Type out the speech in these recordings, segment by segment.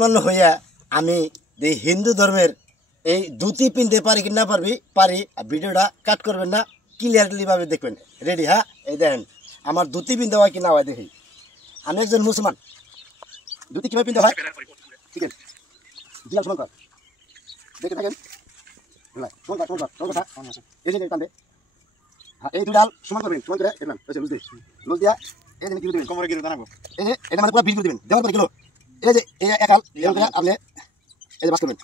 মুসলমান হইয়া আমি এই হিন্দু ধর্মের এই ধুতি পিনতে পারি কি না পারি ভিডিওটা কাট করবেন না, ক্লিয়ারলি ভাবে দেখবেন। রেডি? হ্যাঁ, এই দেখেন আমার ধুতি পিনতে হয় কি না হয় দেখি। আমি একজন মুসলমান, ধুতি কিভাবে পিনতে হয় ঠিক আছে, দিলাম সমান কর, দেখে থাকেন এই যে টানবে, হ্যাঁ এই দুই ডাল সমান করবেন, সমান করে দেখলাম লুজ দিয়া এই যে গিরু দিবেন, কোমরে গিরু দাঁড়াবো, এই যে এটা মানে পুরো বিল করে দিবেন, দেওয়ার পরে গেল এই যে এই একাল এরকম করে আপনি এই যে বাস করবেন,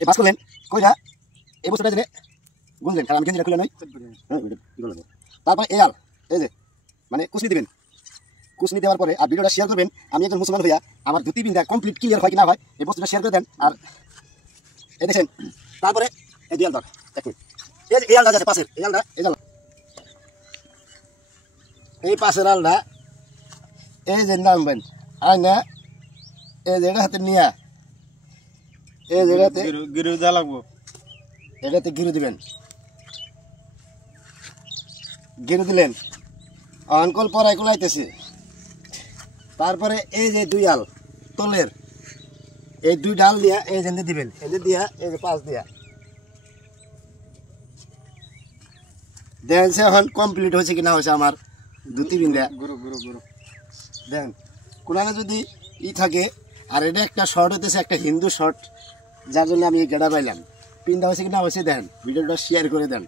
এই বাস করলেন কইরা এই বস্তুটা জেনে গুনলেন, কারণ আমি গেঞ্জিটা খুলে নই, তারপর এই আল এই যে মানে কুচনি দিবেন, কুচনি দেওয়ার পরে আর ভিডিওটা শেয়ার করবেন। আমি একজন মুসলমান হইয়া আমার ধুতি বিন্দা কমপ্লিট ক্লিয়ার হয় কি না হয় এই বস্তুটা শেয়ার করে দেন। আর এই দেখেন তারপরে এই দুই আল ধর দেখুন, এই যে এই আলটা আছে পাশের এই আলটা, এই জাল এই পাশের আলটা এই যে নামবেন আর না এই জায়গা হাতে নিয়ে এই জায়গাতে গিরু দেওয়া লাগবো, এটাতে গিরু দিবেন, গিরু দিলেন অঙ্কল পরাই কুলাইতেছে। তারপরে এই যে দুই আল তলের এই দুই ডাল দিয়া এই যে দিবেন, এদের দিয়া এই যে পাঁচ দিয়া দেখেন সে এখন কমপ্লিট হয়েছে কিনা হয়েছে আমার ধুতি বিন্দা। দেখেন কোরআনে যদি থাকে, আর এটা একটা শর্ট হতেছে একটা হিন্দু শর্ট, যার জন্য আমি গেড়া পাইলাম, পিন্দা হয়েছে কিনা হয়েছে দেখেন, ভিডিওটা শেয়ার করে দেন।